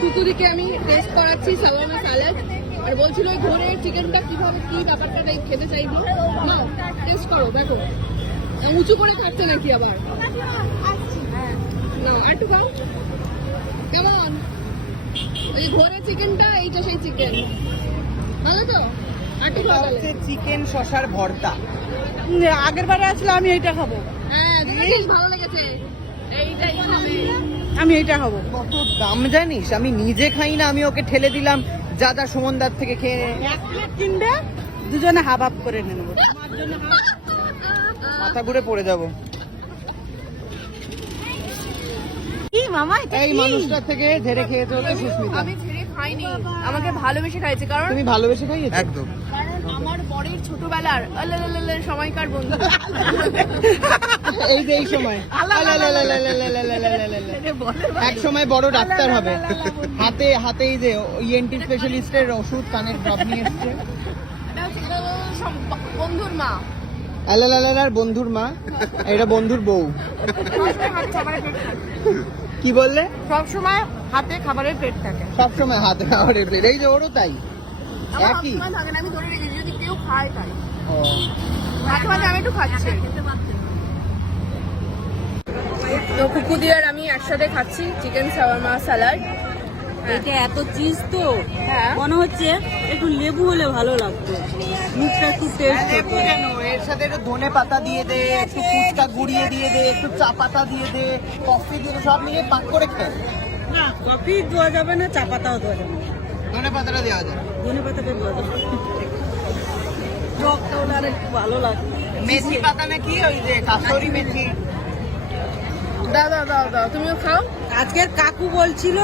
কুকুরিকে আমি টেস্ট করাচ্ছি সাবানা স্যালাড আর বলছিল ওই ঘরে চিকেনটা কীভাবে কি ব্যাপারটা তাই খেতে চাইবি? না টেস্ট করো দেখো। উঁচু করে খাচ্ছে নাকি আবার? না আর একটু খাও। কেমন? ওই ঘরে চিকেনটা এইটা সেই চিকেন ভালো তো। চিকেন শশার ভর্তা। আগের বারে আসলে আমি এইটা খাব। হ্যাঁ ভালো লেগেছে। এইটাই খাবে। আমি এইটা খাব। কত দাম জানিস? আমি নিজে খাই না আমি ওকে ঠেলে দিলাম। যা যা সুমনদার থেকে খেয়ে এক প্লেট কিনবে দুজনে হাফ হাফ করে নেব। মাথা ঘুরে পড়ে যাব। কি মামা এই মানুষটার থেকে ঝেড়ে সুস্মিতা। আমি খাইনি। আমাকে ভালোবেসে খাইছে কারণ তুমি ভালোবেসে খাইয়েছো? একদম। আমার বরের ছোটবেলার আলালালালা সময়কার বন্ধু। এই যে এই সময়। এক সময় বড় ডাক্তার হবে হাতে হাতে এই যে ইএনটি স্পেশালিস্টের ওষুধ কানের ড্রপ নিয়ে এসছে বন্ধুর মা আলালালার বন্ধুর মা এটা বন্ধুর বউ কি বললে সব সময় হাতে খাবারের প্লেট থাকে সব সময় হাতে খাবারের প্লেট এই যে ওরও তাই একই সবসময় আমি ধরে রেখেছি কেউ খায় তাই মাঝে মাঝে আমি একটু খাচ্ছি। তো কুকুদি আর আমি একসাথে খাচ্ছি চিকেন সাওয়ারমা স্যালাড এটা এত চিজ তো। হ্যাঁ। মনে হচ্ছে একটু লেবু হলে ভালো লাগতো। মুখটা একটু টেস্ট কেন? এর সাথে একটু ধনে পাতা দিয়ে দে একটু ফুচকা গুড়িয়ে দিয়ে দে একটু চা পাতা দিয়ে দে কফি দিয়ে দে, সব মিলিয়ে পাক করে খেয়ে না কফি দেওয়া যাবে না চা পাতাও দেওয়া যাবে না। ধনে পাতাটা দেওয়া যায় ধনে পাতাটা দেওয়া যাবে টকটা ওটা আর একটু ভালো লাগবে মেথি পাতা নাকি? ওই যে কাসরি মেথি। দাও দাও দাও দাও তুমিও খাও। আজকের কাকু বলছিল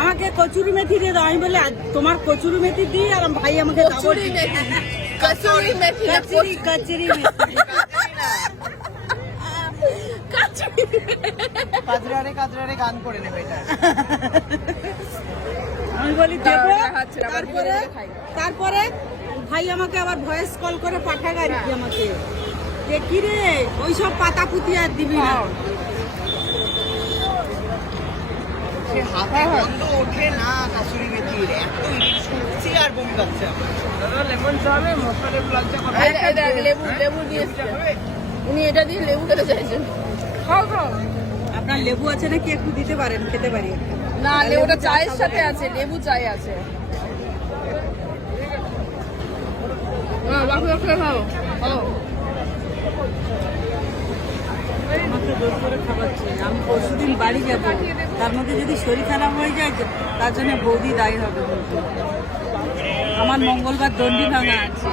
আমাকে কচুরি মেথি দিয়ে দাও। আমি বলি তোমার কচুরি মেথি দিই আর ভাই আমাকে কচুরি মেথি। কচুরি মেথি কচুরি কচুরি। মেথি। কাজরারে কাজরারে গান করে নেবে এটা। আমি বলি দেবো? তারপরে। তারপরে? ভাই আমাকে আবার ভয়েস কল করে আর কি আমাকে? যে কি রে ওই সব পাতা পুঁতি আর দিবি না। হাতে গন্ধ ওঠে না কাসুরি মেথির এত ইলিশ আর বমি পাচ্ছে লেমন চা হবে মশলা লেবু লাল চা লেবু লেবু দিয়ে উনি এটা দিয়ে লেবু খেতে চাইছেন। খাও খাও। আপনার লেবু আছে নাকি? একটু দিতে পারেন খেতে পারি। না লেবুটা চায়ের সাথে আছে লেবু চাই আছে হ্যাঁ বাকি বাকি খাও খাও আমাকে জোর করে খাওয়াচ্ছে। আমি পরশুদিন বাড়ি যাব। তার মধ্যে যদি শরীর খারাপ হয়ে যায় তার জন্য বৌদি দায়ী হবে আমার মঙ্গলবার দণ্ডি ভাঙা আছে।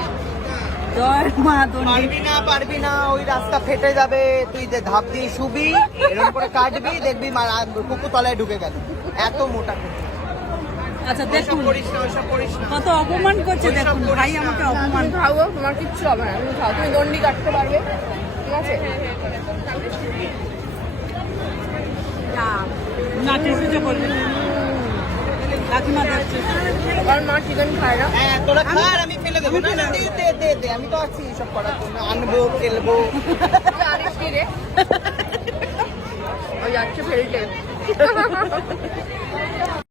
জয় মা পারবি না পারবি না ওই রাস্তা ফেটে যাবে। তুই যে ধাপ দিয়ে শুবি এরকম করে কাটবি দেখবি কুকুর তলায় ঢুকে গেল। এত মোটা কুকুর। আচ্ছা দেখুন। কত অপমান করছে দেখুন ভাই আমাকে অপমান খাও তোমার কিচ্ছু হবে না তুমি খাও তুমি দণ্ডি কাটতে পারবে ঠিক আছে? না টেস্টে করবে কাকিমা দেখছে। আমার মা চিকেন খায় না। হ্যাঁ তোরা খা আর আমি ফেলে দেবো। না দে দে দে দে আমি তো আছি সব করার জন্য। আনব ফেলব। তুই কি রে। ওই যাচ্ছে ফেলতে